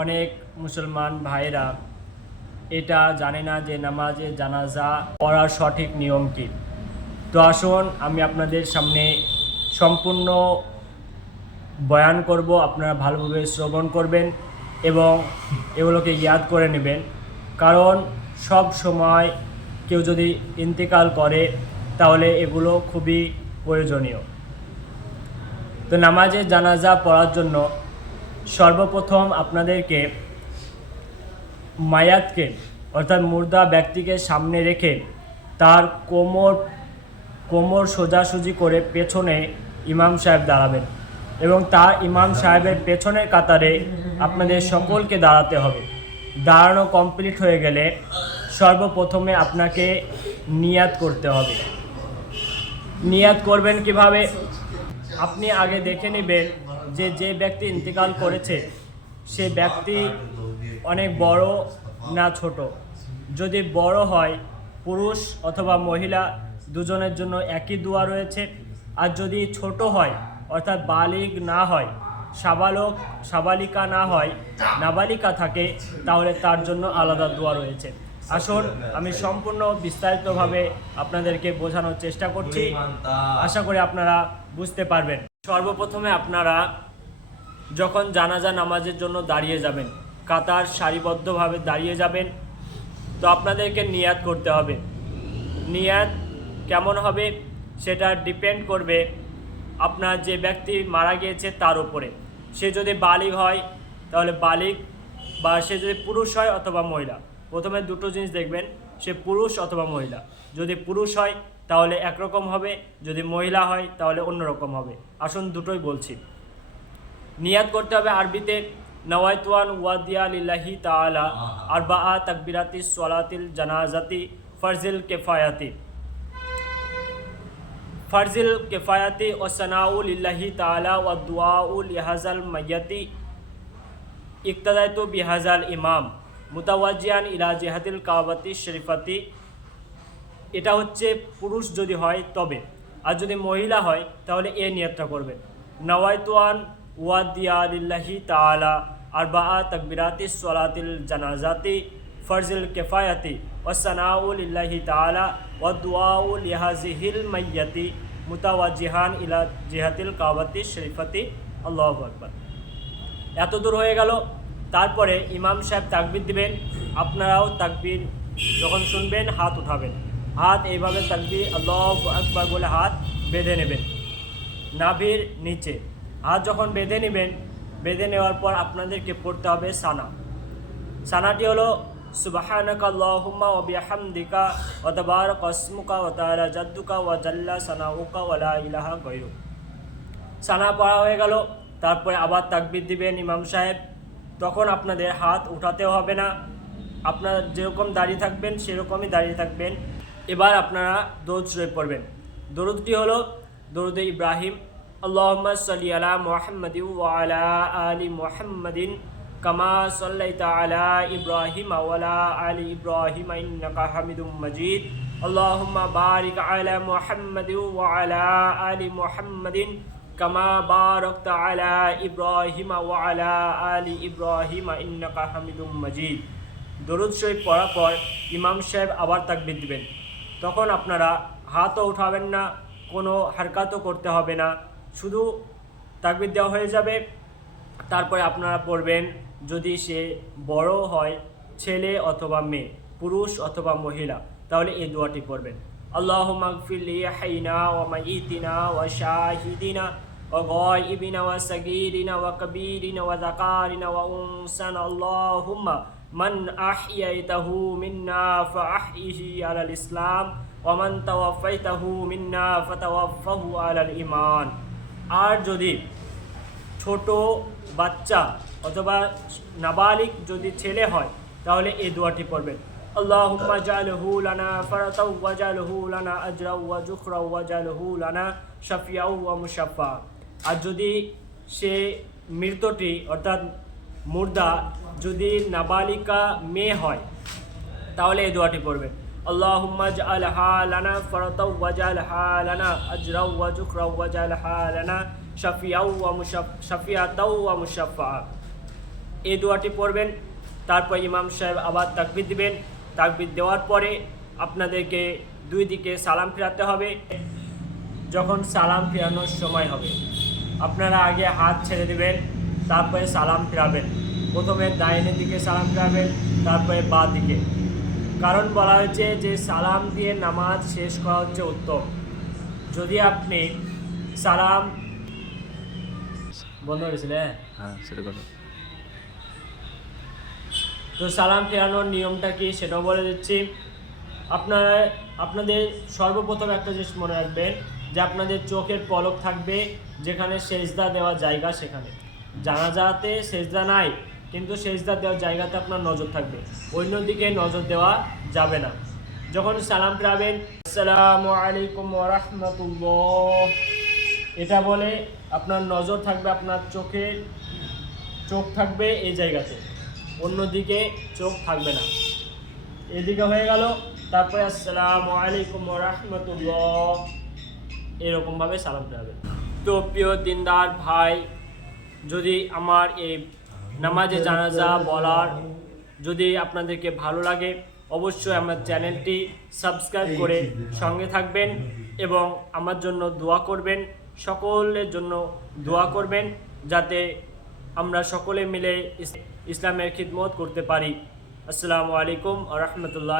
অনেক মুসলমান ভাইরা এটা জানে না যে নামাজে জানাজা পড়ার সঠিক নিয়ম কী। তো আসুন আমি আপনাদের সামনে সম্পূর্ণ বয়ান করব, আপনারা ভালোভাবে শ্রবণ করবেন এবং এগুলোকে ইয়াদ করে নেবেন, কারণ সব সময় কেউ যদি ইন্তেকাল করে তাহলে এগুলো খুবই প্রয়োজনীয়। তো নামাজে জানাজা পড়ার জন্য সর্বপ্রথম আপনাদেরকে মায়াতকে অর্থাৎ মুর্দা ব্যক্তিকে সামনে রেখে তার কোমর সোজাসুজি করে পেছনে ইমাম সাহেব দাঁড়াবেন এবং তার ইমাম সাহেবের পেছনের কাতারে আপনাদের সকলকে দাঁড়াতে হবে। দাঁড়ানো কমপ্লিট হয়ে গেলে সর্বপ্রথমে আপনাকে নিয়াত করতে হবে। নিয়াত করবেন কিভাবে? আপনি আগে দেখে নেবেন যে ব্যক্তি ইন্তেকাল করেছে সে ব্যক্তি অনেক বড় না ছোট। যদি বড় হয় পুরুষ অথবা মহিলা দুজনের জন্য একই দোয়া রয়েছে, আর যদি ছোট হয় অর্থাৎ বালিগ না হয়, সাবালিকা না হয়, নাবালিকা থাকে, তাহলে তার জন্য আলাদা দোয়া রয়েছে। আসুন আমি সম্পূর্ণ বিস্তারিতভাবে আপনাদেরকে বোঝানোর চেষ্টা করছি, আশা করি আপনারা বুঝতে পারবেন। সর্বপ্রথমে আপনারা যখন জানাজা নামাজের জন্য দাঁড়িয়ে যাবেন, কাতার সারিবদ্ধভাবে দাঁড়িয়ে যাবেন, তো আপনাদেরকে নিয়াত করতে হবে। নিয়াত কেমন হবে সেটা ডিপেন্ড করবে আপনার যে ব্যক্তি মারা গিয়েছে তার উপরে। সে যদি বালিগ হয় তাহলে বালিগ, বা সে যদি পুরুষ হয় অথবা মহিলা। প্রথমে দুটো জিনিস দেখবেন, সে পুরুষ অথবা মহিলা। যদি পুরুষ হয় তাহলে একরকম হবে, যদি মহিলা হয় তাহলে অন্যরকম হবে। আসুন দুটোই বলছি। নিয়াত করতে হবে আরবিতে নওয়াইতুয়ান ওয়াদিয়া লিল্লাহি তাআলা আরবাআ তাকবিরাতি সলাতিল জানাজাতি ফারজিল কিফায়াতি ও সানাউ লিল্লাহি তাআলা ওয়া দুআউ লিহাজাল মাইয়াতি ইক্তাদাইতু বিহাজাল ইমাম মুতাওয়াজ্জিয়ান ইলা জিহাতিল কাবাতি শরীফাতি। এটা হচ্ছে পুরুষ যদি হয় তবে, আর যদি মহিলা হয় তাহলে এই নিয়তটা করবেন, নওয়াইতুয়ান ওয়াদিয়া লিল্লাহি তাআলা আরবাআ তাকবিরাতি সলাতিল জানাজাতি ফারজিল কিফায়াতি ওয়া সানাউ লিল্লাহি তাআলা ওয়া দুআউ লিহাজিহিল মাইয়াতি মুতাওয়াজ্জিহান ইলা জিহাতিল কাবাতি শরীফাতি। আল্লাহু আকবার। এত দূর হয়ে গেল। তারপরে ইমাম সাহেব তাকবীর দিবেন, আপনারাও তাকবীর যখন শুনবেন হাত উঠাবেন, হাত এইভাবে তাকবীর আল্লাহু আকবার বলে হাত বেঁধে নেবেন নাভির নিচে। হাত যখন বেঁধে নেবেন, বেঁধে নেওয়ার পর আপনাদেরকে পড়তে হবে সানাটি হলো সুবহানাকা আল্লাহুম্মা ওয়া বিহামদিকা ওয়া তাবারাকা ইসমুকা ওয়া তাআলা জাদ্দুকা ওয়া জাল্লা সানাউকা ওয়া লা ইলাহা গায়রুক। সানা পড়া হয়ে গেল। তারপরে আবার তাকবীর দিবেন ইমাম সাহেব। তখন আপনাদের হাত উঠাতেও হবে না, আপনারা যেরকম দাঁড়িয়ে থাকবেন সেরকমই দাঁড়িয়ে থাকবেন। এবার আপনারা দরুদ শরীফ পড়বেন। দরুদটি হলো দরুদে ইব্রাহিম, আল্লাহুম্মা সাল্লি আলা মুহাম্মাদিন ওয়া আলা আলি মুহাম্মাদিন কামা সাল্লাইতা আলা ইব্রাহিম ওয়া আলা আলি ইব্রাহিম ইন্নাকা হামিদুম মাজিদ। আল্লাহুম্মা বারিক আলা মুহাম্মাদিন ওয়া আলা আলি মুহাম্মাদিন কামা বারাকতা আলা ইব্রাহিম ওয়া আলা আলি ইব্রাহিম ইন্নাকা হামিদুম মাজিদ। দরুদ শরীফ পড়ার পর ইমাম সাহেব আবার তাকবীর দিবেন। তখন আপনারা হাতও উঠাবেন না, কোনো হারকাতও করতে হবে না, শুধু তাকবীর দেওয়া হয়ে যাবে। তারপরে আপনারা পড়বেন, যদি সে বড় হয়, ছেলে অথবা মেয়ে, পুরুষ অথবা মহিলা, তাহলে এই দোয়াটি পড়বেন, আল্লাহুম্মা গফির লি হাইনা ওয়া মাইয়িতিনা ওয়া শাহিদিনা ওয়া গায়িবিনা ওয়া সাগীরিনা ওয়া কাবীরিনা ওয়া যাকারিনা ওয়া উনসানা। আল্লাহুম্মা মান আহইয়াইতাহু মিন্না ফাআহইহি আলাল ইসলাম ওয়া মান তাওয়াফাইতাহু মিন্না ফাতাওয়াফাহু আলাল ঈমান। আর যদি ছোট বাচ্চা অথবা নাবালিগ যদি ছেলে হয় তাহলে এই দোয়াটি পড়বেন, আল্লাহুম্মা জালহু লানা ফারাতাও ওয়া জালহু লানা আজরাও ওয়া যুখরাও ওয়া জালহু লানা শাফিয়াও ওয়া মুশাফা। আর যদি সে মৃতটি অর্থাৎ মুর্দা যদি নাবালিকা মেয়ে হয় তাহলে এই দোয়াটি পড়বেন, আল্লাহুম্মা জালহা লানা ফারাতাও ওয়া জালহা লানা আজরাও ওয়া যুখরাও ওয়া জালহা লানা শাফিয়াও ওয়া মুশাফিয়াতাও ওয়া মুশাফা। এই দোয়াটি পড়বেন। তারপর ইমাম সাহেব আবার তাকবীর দিবেন। তাকবীর দেওয়ার পরে আপনাদেরকে দুই দিকে সালাম ফিরাতে হবে। যখন সালাম ফিরানোর সময় হবে আপনারা আগে হাত ছেড়ে দিবেন, তারপরে সালাম ফিরাবেন। প্রথমে ডাইনের দিকে সালাম ফিরাবেন, তারপরে বাঁ দিকে। কারণ বলা হয়েছে যে সালাম দিয়ে নামাজ শেষ করা হচ্ছে উত্তম। যদি আপনি সালাম বন্ধ করেছিলেন, হ্যাঁ সেটা কথা। তো সালাম ফেরানোর নিয়মটা কি সেটাও বলে দিচ্ছি। আপনাদের সর্বপ্রথম একটা জিনিস মনে রাখবেন যে আপনাদের চোখের পলক থাকবে যেখানে সেজদা দেওয়া জায়গা, সেখানে জানাজাতে সেজদা নাই, কিন্তু সেজদা দেওয়ার জায়গাতে আপনার নজর থাকবে, অন্য দিকে নজর দেওয়া যাবে না। যখন সালাম ফেরাবেন আসসালামু আলাইকুম ওয়া রাহমাতুল্লাহ এটা বলে আপনার নজর থাকবে, আপনার চোখ থাকবে এই জায়গাতে, অন্যদিকে চোখ থাকবে না। এদিকে হয়ে গেল। তারপরে আসসালামু আলাইকুম ওয়া রাহমাতুল্লাহ এরকমভাবে সালাম ফেরাবে। তো প্রিয় দিনদার ভাই, যদি আমার এই নামাজে জানাজা বলার যদি আপনাদেরকে ভালো লাগে, অবশ্যই আমার চ্যানেলটি সাবস্ক্রাইব করে সঙ্গে থাকবেন এবং আমার জন্য দোয়া করবেন, সকলের জন্য দোয়া করবেন, যাতে আমরা সকলে মিলে ইসলামের খিদমত করতে পারি। আসসালামু আলাইকুম ওয়া রাহমাতুল্লাহ।